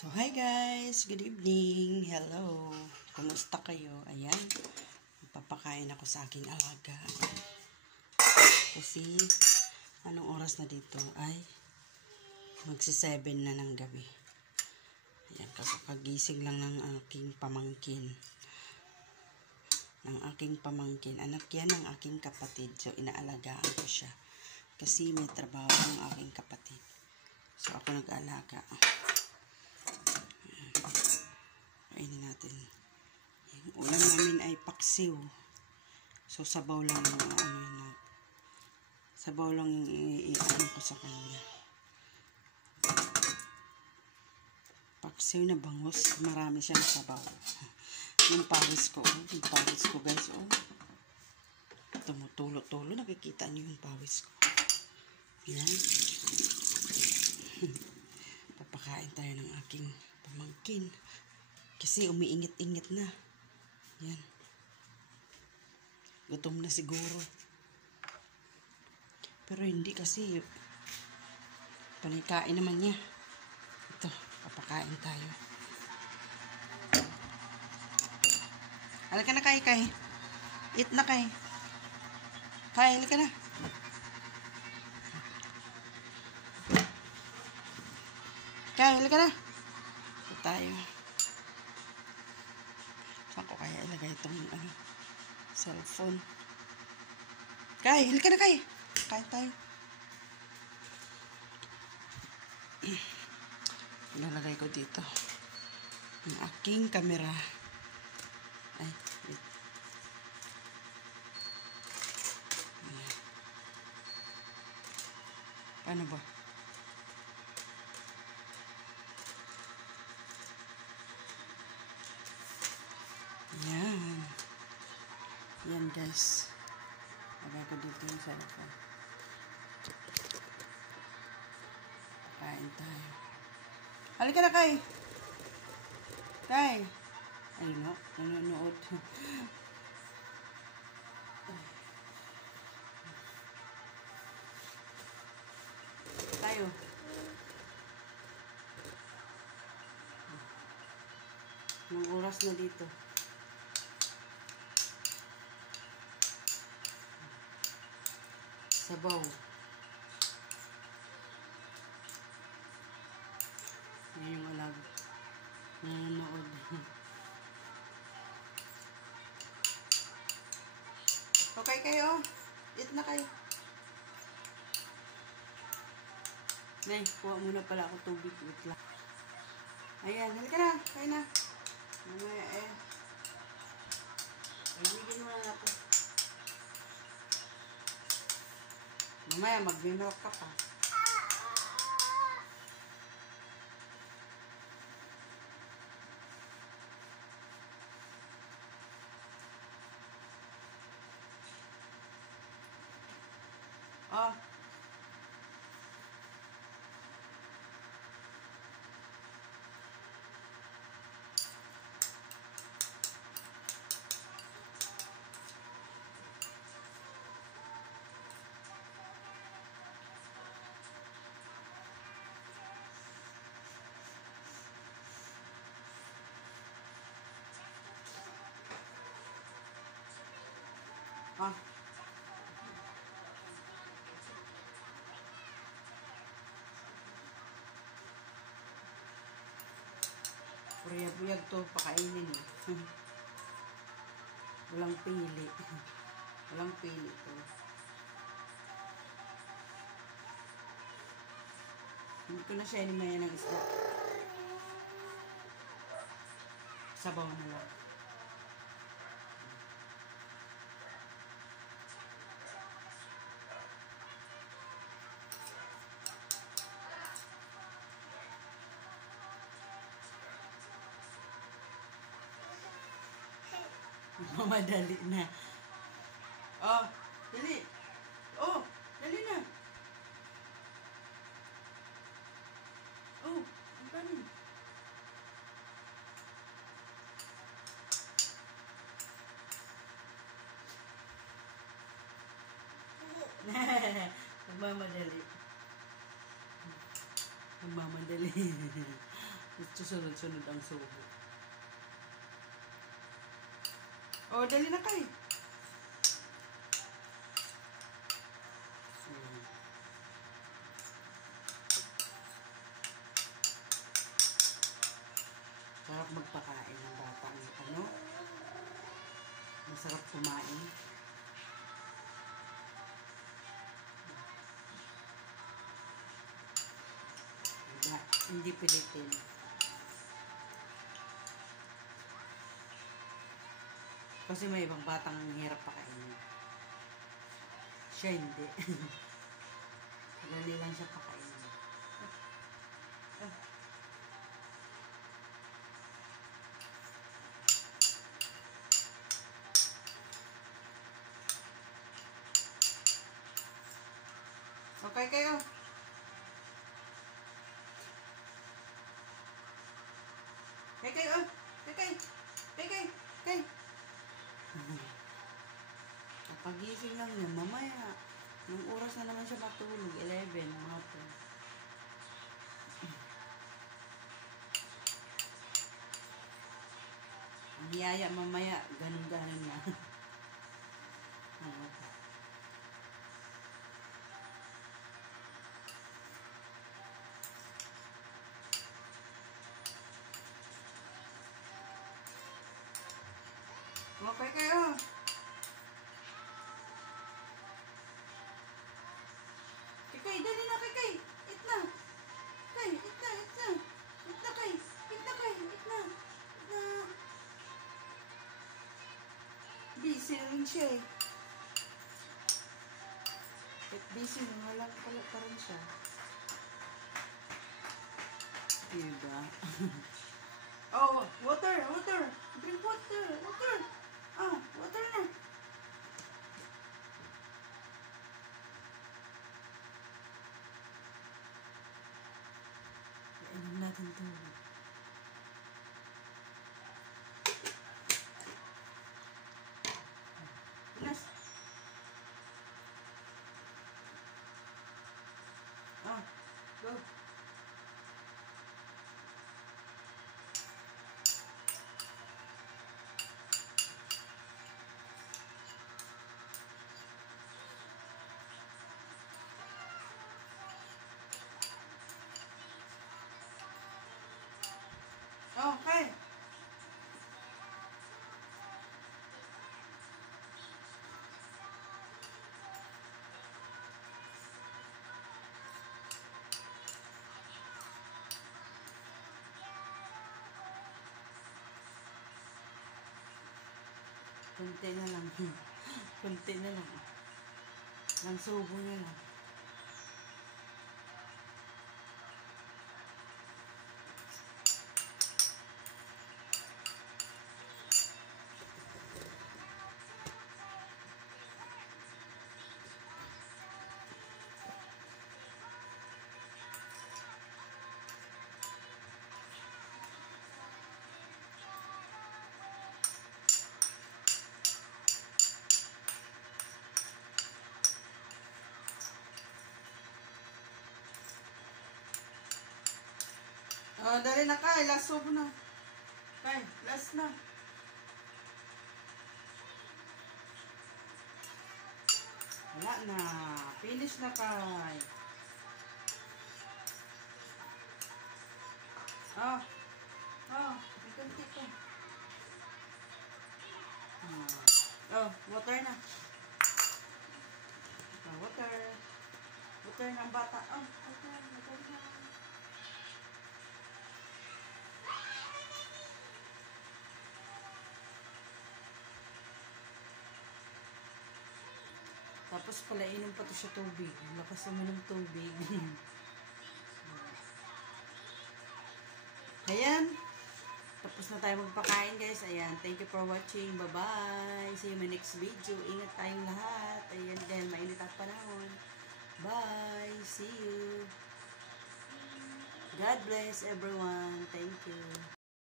So, hi guys! Good evening! Hello! Kumusta kayo? Ayan, papakain ako sa aking alaga. Kasi, anong oras na dito? Ay, magsi-7 na ng gabi. Ayan, kakagising lang ng aking pamangkin. Anak yan ng aking kapatid. So, inaalagaan ko siya. Kasi may trabaho ang aking kapatid. So, ako nag-alaga. Kainin natin. Yung ulam namin ay paksiw. So, sabaw lang yung sabaw lang yung i-ano ko sa kanya. Paksiw na bangus. Marami siyang sabaw. Yung pawis ko guys, tumutulo-tulo. Nakikita niyo yung pawis ko. Yan. Papakain tayo ng aking pamangkin. Kasi umiingit-ingit na. Yan. Gutom na siguro. Pero hindi kasi panikain naman niya. Ito, papakain tayo. Halika na Kay. Eat na Kay. Kay, halika na. Kay, halika na. Ito tayo. Saan ko kaya ilagay itong cellphone? Kay, halika na Kay. Kain tayo. Ilalagay ko dito ang aking camera. Ay, wait. Ayan. Paano ba? Yan. Yan guys. Lagay ko dito yung cellphone. Kain tayo. Halika na Kay. Kay. Ayun o. Nanonood. Tayo. Anong oras na dito? Sabaw. Yan yung alag. Nanonood. Okay kayo. Eat na kayo. Nay, kuha muna pala ako tubig. Wait lang. Ayan, halika na. Kaya na. Mamaya Lamigin mo na natin. Mamaya mag-milk ka pa. Oh. Ah. Buyag-buyag to, pakainin eh. Walang pili. Walang pili to. Hindi ko na siya inimaya ng isda. Sabaw na lang. Mamadali na. Oh, dali. Oh, dali na. Oh, ang kanin. Nagmamadali. Nagmamadali. Susunod-sunod ang subo. Oh, dali na kayo. Sarap magpakain ng bata ng ano. Masarap kumain. Diba? Hindi pilitin. Kasi may ibang batang hirap pakainin. Siya hindi. Dali lang siya pakainin. Okay kayo. Kay. Pagising lang niya, mamaya. Nung oras na naman siya matulog, 11, mga po. Ang hiyaya mamaya, ganun-ganun na. Okay kayo. Kay, dali na kay. Eat na. Kay, eat na. Eat na kay. Eat na. Busy rin siya eh. Busy na walang pala pa rin siya. Diba? Oh, water. Drink water. Water na. Inom natin ito. Pinas. Go. Okay. Kunti na lang. Kunti na lang. Lang subo na lang. Oh, dali na kay. Last subo na. Kay, last na. Wala na. Finish na kay. May kunti ko. Water na. Water. Water ng bata. Water na. Tapos pala, inom pa to siya tubig. Lakas naman ng tubig. Ayan. Tapos na tayo magpakain, guys. Ayan. Thank you for watching. Bye-bye. See you in my next video. Ingat tayong lahat. Ayan, dahil mainit at panahon. Bye. See you. God bless everyone. Thank you.